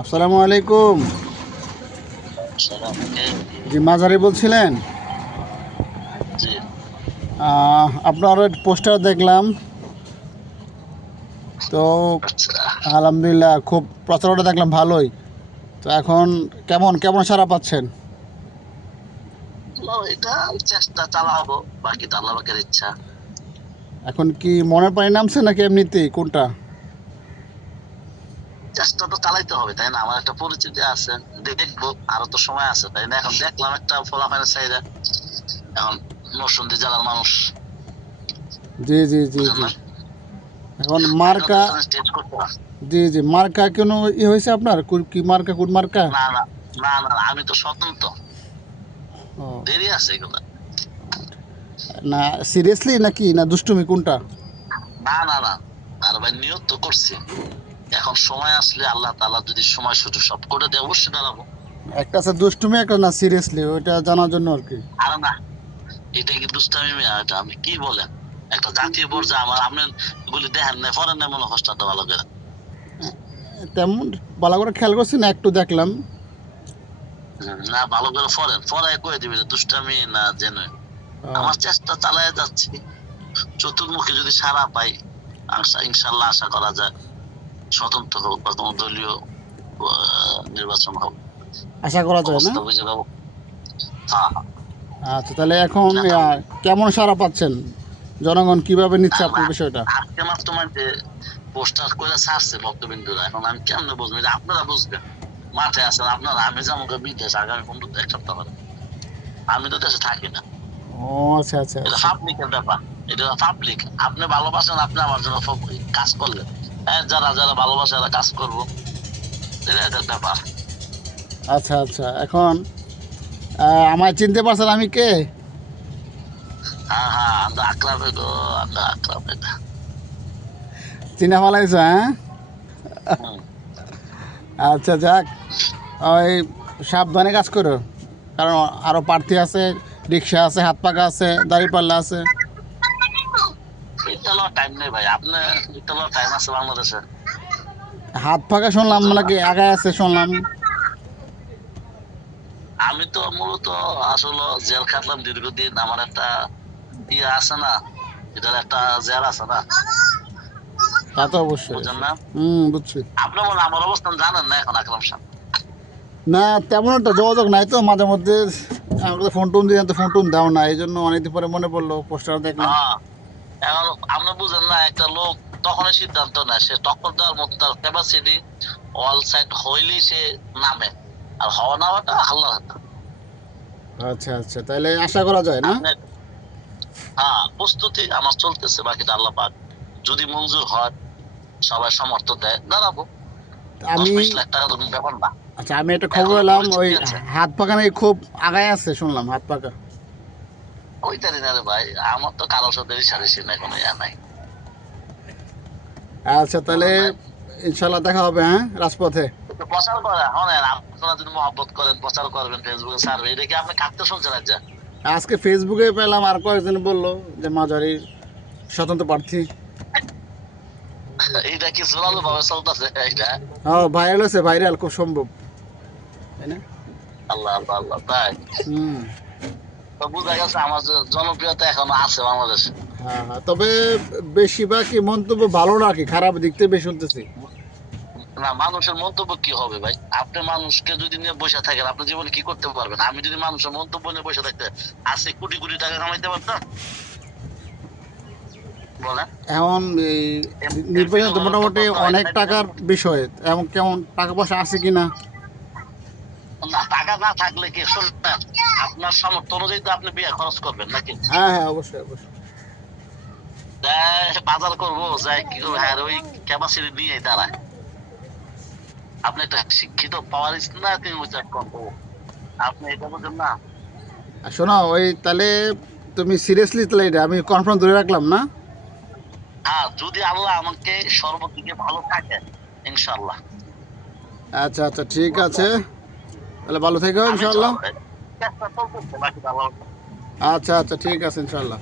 আসসালামু আলাইকুম। জি মাঝারি বলছিলেন? আপনার পোস্টার দেখলাম। তো আচ্ছা। আলহামদুলিল্লাহ খুব প্রচারটা দেখলাম ভালোই। তো এখন কেমন কেমন সারা পাচ্ছেন? এটা চেষ্টা চালাবো বাকি ইচ্ছা। এখন কি মনের পানি নামছে নাকি এমনিতেই কোনটা? চেষ্টা তো চালাইতে হবে তাই না? আমার একটা পরিচিতি আছে দেখব আরও তো সময় আছে তাই না? এখন দেখলাম একটা ফলাফলের চাহিদা। এখন নরসিংদী জেলার মানুষ। জি জি জি জি। এখন মার্কা। জি জি মার্কা কোনো ই হয়েছে আপনার? কি মার্কা কোন মার্কা? না না না না আমি তো স্বতন্ত্র। দেরি আছে এগুলো। না সিরিয়াসলি নাকি? না দুষ্টুমি কোনটা? না না না আর ভাই নিয়ত তো করছি। এখন সময় আসলে আল্লাহ তাআলা যদি সময় সুযোগ সব করে দেয় অবশ্যই দাঁড়াবো। একটা আছে দুষ্টুমি একটা না সিরিয়াসলি ওইটা জানার জন্য আর কি। আর না এটা কি দুষ্টামি এটা আমি কি বলেন? একটা জাতীয় পর্যায়ে আমার আপনি বলি দেখেন না ফরেন না মনে হোস্টারটা ভালো করে। তেমন ভালো করে খেয়াল করছি না একটু দেখলাম। না ভালো করে ফরেন ফরাই কয়ে দিবে যে দুষ্টামি না জেনে আমার চেষ্টা চালায় যাচ্ছি। চতুর্মুখী যদি সারা পাই আশা- ইনশাল্লাহ আশা করা যায়। স্বতন্ত্র হোক বা কোনো দলীয় নির্বাচন হোক। আশা করা যায় না? হ্যাঁ হ্যাঁ। আচ্ছা তাহলে এখন কেমন সারা পাচ্ছেন? জনগণ কীভাবে নিচ্ছে আপনার বিষয়টা? আজকে মাত্র মানে পোস্টার করে ছাড়ছে ভক্তবিন্দুরা? এখন আমি কেমনে বুঝব? এটা আপনারা বুঝবেন। মাঠে আছেন আপনারা আমি যেমন বিদেশ আগামী পনেরো এক সপ্তাহ পরে। আমি তো দেশে থাকি না। ও আচ্ছা আচ্ছা এটা আচ্ছা। পাবলিকের ব্যাপার। এটা পাবলিক আপনি ভালোবাসেন আপনি আমার জন্য কাজ করলেন। যারা যারা ভালোবাসে এরা কাজ করব। এটা একটা ব্যাপার। আচ্ছা আচ্ছা এখন আমায় চিনতে পারছেন আমি কে? হ্যাঁ হ্যাঁ আমরা আক্রামে গো আমরা আক্রামে না চিনা ফেলাইছো হ্যাঁ? আচ্ছা যাক ওই সাবধানে কাজ করো। কারণ আরও প্রার্থী আছে রিক্সা আছে হাত পাকা আছে দাঁড়িপাল্লা আছে। এটা টাইম নেই ভাই। আপনি এটা টাইম আছে বাংলাদেশে। হাত ফাঁকা শুনলাম নাকি আগায় আছে শুনলাম। আমি তো মূলত আসলে জেল খাটলাম দীর্ঘদিন। আমার একটা ইয়ে আছে না এটার একটা জেল আছে না। তা তো অবশ্যই। বুঝেন না? হুম বুঝছি। আপনি মনে আমার অবস্থান জানেন না এখন আকরাম সাহেব? না তেমন একটা যোগাযোগ নাই তো মাঝে মধ্যে। আমাকে ফোন টোন দিয়ে ফোন টোন দাও না এই জন্য অনেকদিন পরে মনে পড়ল পোস্টার দেখলাম। হ্যাঁ। এখন আপনি বুঝেন না একটা লোক তখনই সিদ্ধান্ত নেয় সে টক্কর দেওয়ার মতো তার ক্যাপাসিটি অল সাইড হইলেই সে নামে। আর হওয়া নামাটা আল্লাহ আচ্ছা আচ্ছা তাহলে আশা করা যায় না? হ্যাঁ প্রস্তুতি আমার চলতেছে বাকিটা আল্লাহ পাক যদি মঞ্জুর হয় সবাই সমর্থন দেয় দাঁড়াবো। আমি লাখ টাকা তো ব্যাপার না। আচ্ছা আমি একটা খবর এলাম ওই হাত পাকা নাকি খুব আগায় আছে শুনলাম হাত পাকা ওইটারই না রে ভাই আমার তো কারোর সাথে ইয়া নাই। আচ্ছা তাহলে ইনশাল্লাহ দেখা হবে হ্যাঁ রাজপথে? প্রচার করে শোনেন আপনারা যদি মহব্বত করেন প্রচার করবেন ফেসবুকে সার্ভে। এটা কি আপনি কাটতে শুনছেন আজ? আজকে ফেসবুকে পেলাম আর কয়েকজন বলল যে মাঝারি স্বতন্ত্র প্রার্থী। এইটা কি জোরালো ভাবে চলতেছে? এইটা? ও ভাইরাল হয়েছে ভাইরাল খুব সম্ভব। তাই না? আল্লাহ আল্লাহ আল্লাহ তাই? হুম। তো বুঝা গেছে আমার জনপ্রিয়তা এখনও আছে বাংলাদেশে। হ্যাঁ হ্যাঁ তবে বেশিরভাগই মন্তব্য ভালো না কি খারাপ দিক থেকে বেশি শুনতেছি। না মানুষের মন্তব্য কি হবে ভাই? আপনি মানুষকে যদি নিয়ে বসে থাকেন আপনি জীবনে কি করতে পারবেন? আমি যদি মানুষের মন্তব্য নিয়ে বসে থাকতে আজকে কোটি কোটি টাকা কামাইতে পারতাম? বলেন। এখন নির্বাচন মোটামুটি অনেক টাকার বিষয়। এমন কেমন টাকা পয়সা আছে কি না না টাকা না থাকলে কি শুনবেন? আপনার সামর্থ্য অনুযায়ী তো আপনি বিয়ে খরচ করবেন নাকি? হ্যাঁ হ্যাঁ অবশ্যই অবশ্যই। বাজার করব যাই কি করব? হ্যাঁ ওই ক্যাপাসিটি নিয়ে দাঁড়ায়। আপনি একটা শিক্ষিত পাওয়ার না উচ্চার করব আপনি এটা বুঝেন না? শোনো ওই তাহলে তুমি সিরিয়াসলি তাহলে এটা আমি কনফার্ম ধরে রাখলাম না? হ্যাঁ যদি আল্লাহ আমাকে সর্বদিকে ভালো থাকে ইনশাল্লাহ আচ্ছা আচ্ছা ঠিক আছে। তাহলে ভালো থেকো ইনশাল্লাহ ভালো আচ্ছা আচ্ছা ঠিক আছে ইনশাল্লাহ